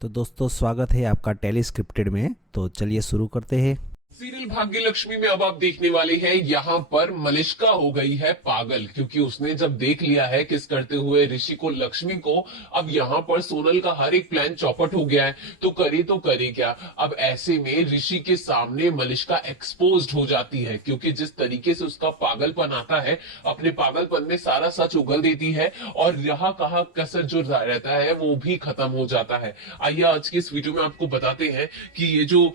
तो दोस्तों स्वागत है आपका टेली स्क्रिप्टेड में। तो चलिए शुरू करते हैं। सीरियल भाग्य लक्ष्मी में अब आप देखने वाले हैं यहाँ पर मलिष्का हो गई है पागल, क्योंकि उसने जब देख लिया है किस करते हुए ऋषि को लक्ष्मी को, अब यहाँ पर सोनल का हर एक प्लान चौपट हो गया है। तो करे क्या। अब ऐसे में ऋषि के सामने मलिष्का एक्सपोज्ड हो जाती है, क्योंकि जिस तरीके से उसका पागलपन आता है, अपने पागलपन में सारा सच उगल देती है और यहाँ कहा कसर जो रहता है वो भी खत्म हो जाता है। आइए आज की इस वीडियो में आपको बताते हैं कि ये जो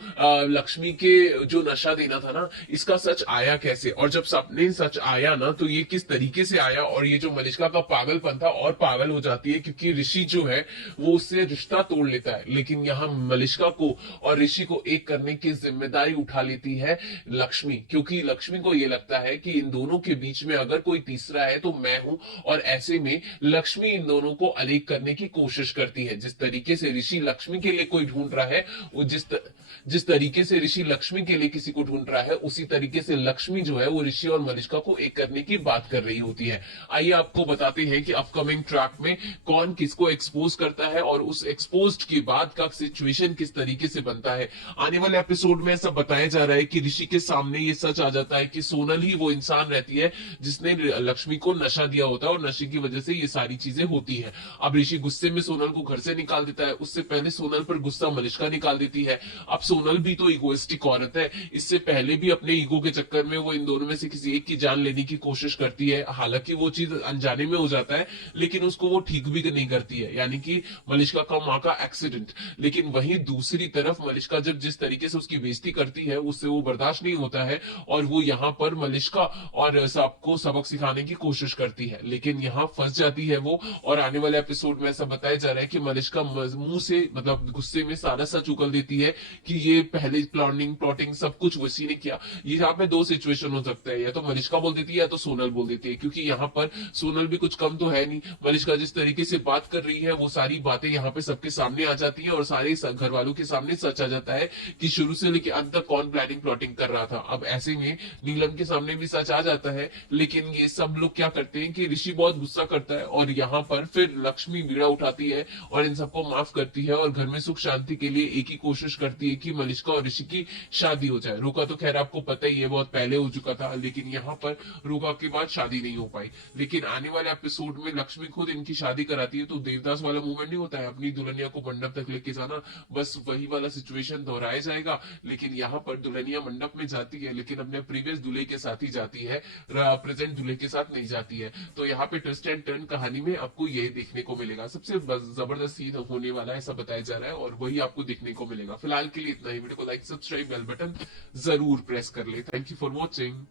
लक्ष्मी के जो नशा देना था ना, इसका सच आया कैसे, और जब सपने सच आया ना तो ये किस तरीके से आया, और ये जो मलिष्का का पागलपन था और पागल हो जाती है क्योंकि ऋषि जो है वो उससे रिश्ता तोड़ लेता है। लेकिन यहाँ मलिष्का को और ऋषि को एक करने की जिम्मेदारी उठा लेती है लक्ष्मी, क्योंकि लक्ष्मी को ये लगता है कि इन दोनों के बीच में अगर कोई तीसरा है तो मैं हूं, और ऐसे में लक्ष्मी इन दोनों को अलग करने की कोशिश करती है। जिस तरीके से ऋषि लक्ष्मी के लिए कोई ढूंढ रहा है, वो जिस तरीके से ऋषि लक्ष्मी के लिए किसी को ढूंढ रहा है, उसी तरीके से लक्ष्मी जो है वो ऋषि और मलिष्का को एक करने की बात कर रही होती है। आइए आपको बताते हैं कि अपकमिंग ट्रैक में कौन किसको एक्सपोज करता है और उस एक्सपोज के बाद का सिचुएशन किस तरीके से बनता है। आने वाले एपिसोड में ऐसा बताया जा रहा है कि ऋषि के सामने ये सच आ जाता है कि सोनल ही वो इंसान रहती है जिसने लक्ष्मी को नशा दिया होता है और नशे की वजह से ये सारी चीजें होती है। अब ऋषि गुस्से में सोनल को घर से निकाल देता है, उससे पहले सोनल पर गुस्सा मलिष्का निकाल देती है। अब सोनल भी तो इगोइस्टिक औरत है, इससे पहले भी अपने ईगो के चक्कर में वो इन दोनों में से किसी एक की जान लेने की कोशिश करती है। हालांकि वो चीज अनजाने में हो जाता है, लेकिन उसको वो ठीक भी नहीं करती है, यानी कि मलिष्का का माँ का एक्सीडेंट। लेकिन वहीं दूसरी तरफ मलिष्का जब जिस तरीके से उसकी बेइज्जती करती है उससे वो बर्दाश्त नहीं होता है, और वो यहाँ पर मलिष्का और सबको सबक सिखाने की कोशिश करती है, लेकिन यहाँ फंस जाती है वो। और आने वाले एपिसोड में ऐसा बताया जा रहा है कि मलिष्का मुंह से मतलब गुस्से में सारा सच उगल देती है कि ये पहले प्लॉटिंग सब कुछ उसी ने किया। यहाँ पे दो सिचुएशन हो सकता है, या तो मलिष्का बोल देती है या तो सोनल बोल देती है, क्योंकि यहाँ पर सोनल भी कुछ कम तो है नहीं। मलिष्का जिस तरीके से बात कर रही है वो सारी बातें यहाँ पे सबके सामने आ जाती है और सारे घर वालों के सामने सच आ जाता है कि शुरू से लेकर अंत तक कौन प्लानिंग प्लॉटिंग कर रहा था। अब ऐसे में नीलम के सामने भी सच आ जाता है, लेकिन ये सब लोग क्या करते हैं कि ऋषि बहुत गुस्सा करता है और यहाँ पर फिर लक्ष्मी बीड़ा उठाती है और इन सबको माफ करती है और घर में सुख शांति के लिए एक ही कोशिश करती है कि मलिष्का और ऋषि की शादी हो जाए। रोका तो खैर आपको पता ही है बहुत पहले हो चुका था, लेकिन यहाँ पर रोका के बाद शादी नहीं हो पाई। लेकिन आने वाले एपिसोड में लक्ष्मी खुद इनकी शादी कराती है, तो देवदास वाला मूवमेंट नहीं होता है अपनी दुल्हनिया को मंडप तक लेके जाना, बस वही वाला सिचुएशन दोहराया जाएगा। लेकिन यहाँ पर दुल्हनिया मंडप में जाती है, लेकिन अपने प्रीवियस दूल्हे के साथ ही जाती है, प्रेजेंट दूल्हे के साथ नहीं जाती है। तो यहाँ पे ट्विस्ट एंड टर्न कहानी में आपको यही देखने को मिलेगा। सबसे जबरदस्त सीन होने वाला है ऐसा बताया जा रहा है, और वही आपको देखने को मिलेगा। फिलहाल के लिए इतना ही। वीडियो को लाइक सब्सक्राइब बेल बटन जरूर प्रेस कर ले। Thank you for watching.